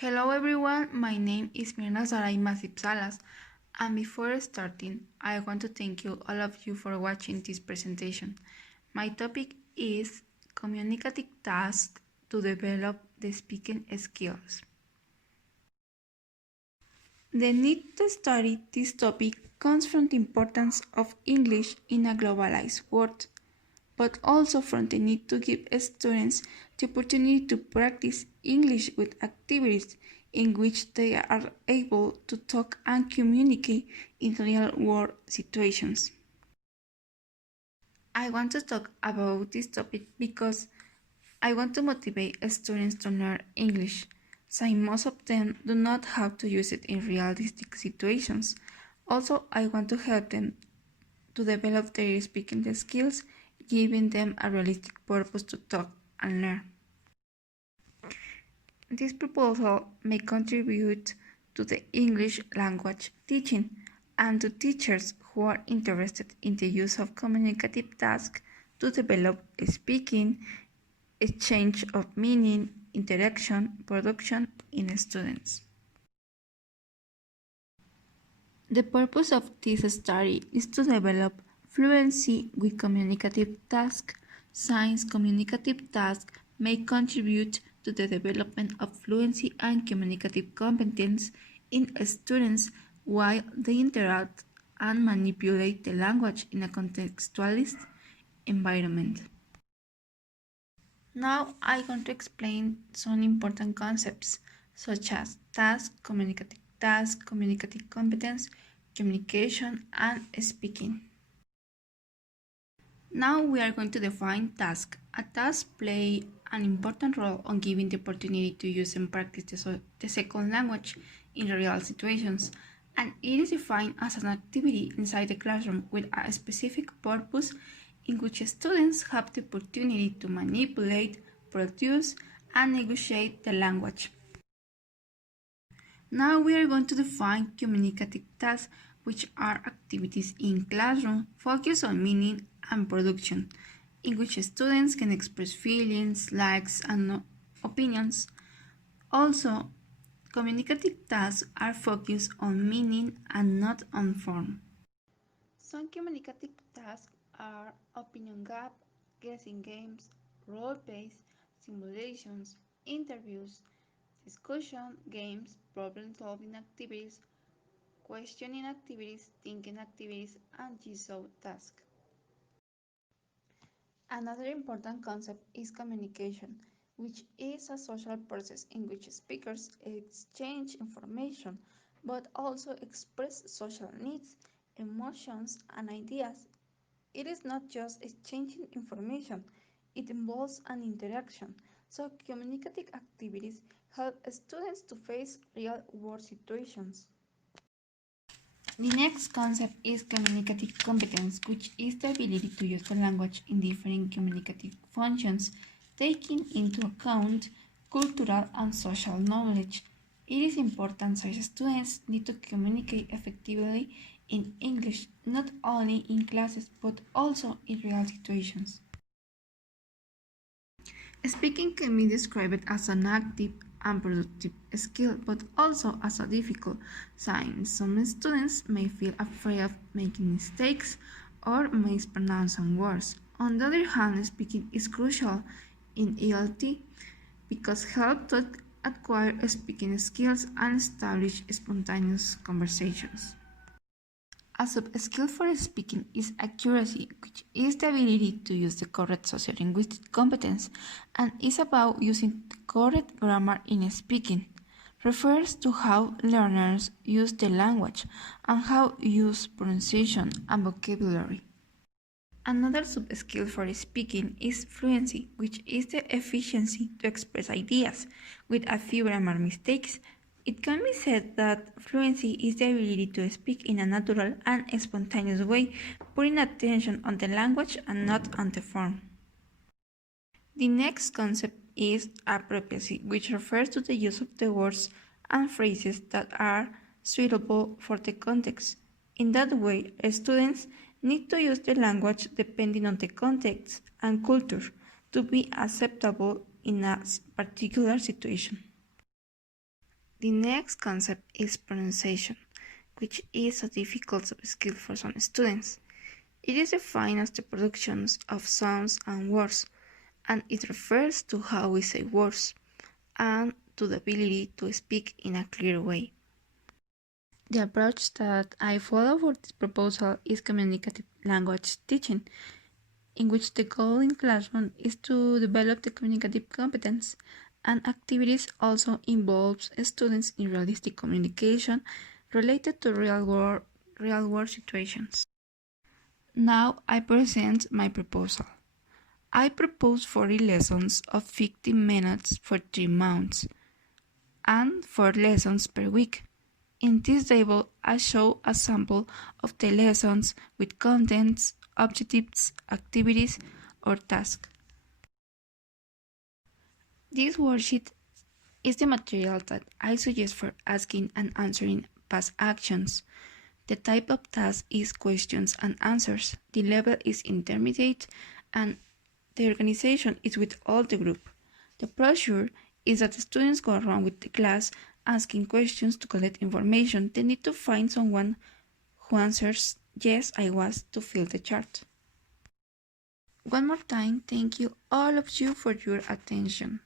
Hello everyone, my name is Mirna Macip Salas, and before starting, I want to thank you all of you for watching this presentation. My topic is communicative tasks to develop the speaking skills. The need to study this topic comes from the importance of English in a globalized world, but also from the need to give students the opportunity to practice English with activities in which they are able to talk and communicate in real-world situations. I want to talk about this topic because I want to motivate students to learn English, since most of them do not have to use it in realistic situations. Also, I want to help them to develop their speaking skills, giving them a realistic purpose to talk and learn. This proposal may contribute to the English language teaching and to teachers who are interested in the use of communicative tasks to develop speaking, exchange of meaning, interaction, production in students. The purpose of this study is to develop fluency with communicative tasks, since communicative tasks may contribute to the development of fluency and communicative competence in students while they interact and manipulate the language in a contextualized environment. Now I want to explain some important concepts such as task, communicative competence, communication, and speaking. Now we are going to define task. A task plays an important role on giving the opportunity to use and practice the second language in real situations, and it is defined as an activity inside the classroom with a specific purpose in which students have the opportunity to manipulate, produce, and negotiate the language. Now we are going to define communicative tasks, which are activities in classroom focused on meaning and production, in which students can express feelings, likes, and opinions. Also, communicative tasks are focused on meaning and not on form. Some communicative tasks are opinion gap, guessing games, role-plays, simulations, interviews, discussion, games, problem-solving activities, questioning activities, thinking activities, and jigsaw tasks. Another important concept is communication, which is a social process in which speakers exchange information but also express social needs, emotions, and ideas. It is not just exchanging information, it involves an interaction, so communicative activities help students to face real-world situations. The next concept is communicative competence, which is the ability to use the language in different communicative functions, taking into account cultural and social knowledge. It is important such students need to communicate effectively in English, not only in classes but also in real situations. Speaking can be described as an active and productive skill, but also as a difficult sign. Some students may feel afraid of making mistakes or mispronouncing words. On the other hand, speaking is crucial in ELT because it helps to acquire speaking skills and establish spontaneous conversations. A sub-skill for speaking is accuracy, which is the ability to use the correct sociolinguistic competence and is about using the correct grammar in speaking. Refers to how learners use the language and how use pronunciation and vocabulary. Another sub-skill for speaking is fluency, which is the efficiency to express ideas with a few grammar mistakes. It can be said that fluency is the ability to speak in a natural and spontaneous way, putting attention on the language and not on the form. The next concept is appropriacy, which refers to the use of the words and phrases that are suitable for the context. In that way, students need to use the language depending on the context and culture to be acceptable in a particular situation. The next concept is pronunciation, which is a difficult skill for some students. It is defined as the production of sounds and words, and it refers to how we say words and to the ability to speak in a clear way. The approach that I follow for this proposal is communicative language teaching, in which the goal in classroom is to develop the communicative competence, and activities also involves students in realistic communication related to real-world situations. Now I present my proposal. I propose 40 lessons of 15 minutes for 3 months and 4 lessons per week. In this table, I show a sample of the lessons with contents, objectives, activities, or tasks. This worksheet is the material that I suggest for asking and answering past actions. The type of task is questions and answers. The level is intermediate, and the organization is with all the group. The procedure is that the students go around with the class asking questions to collect information. They need to find someone who answers yes, I was to fill the chart. One more time, thank you all of you for your attention.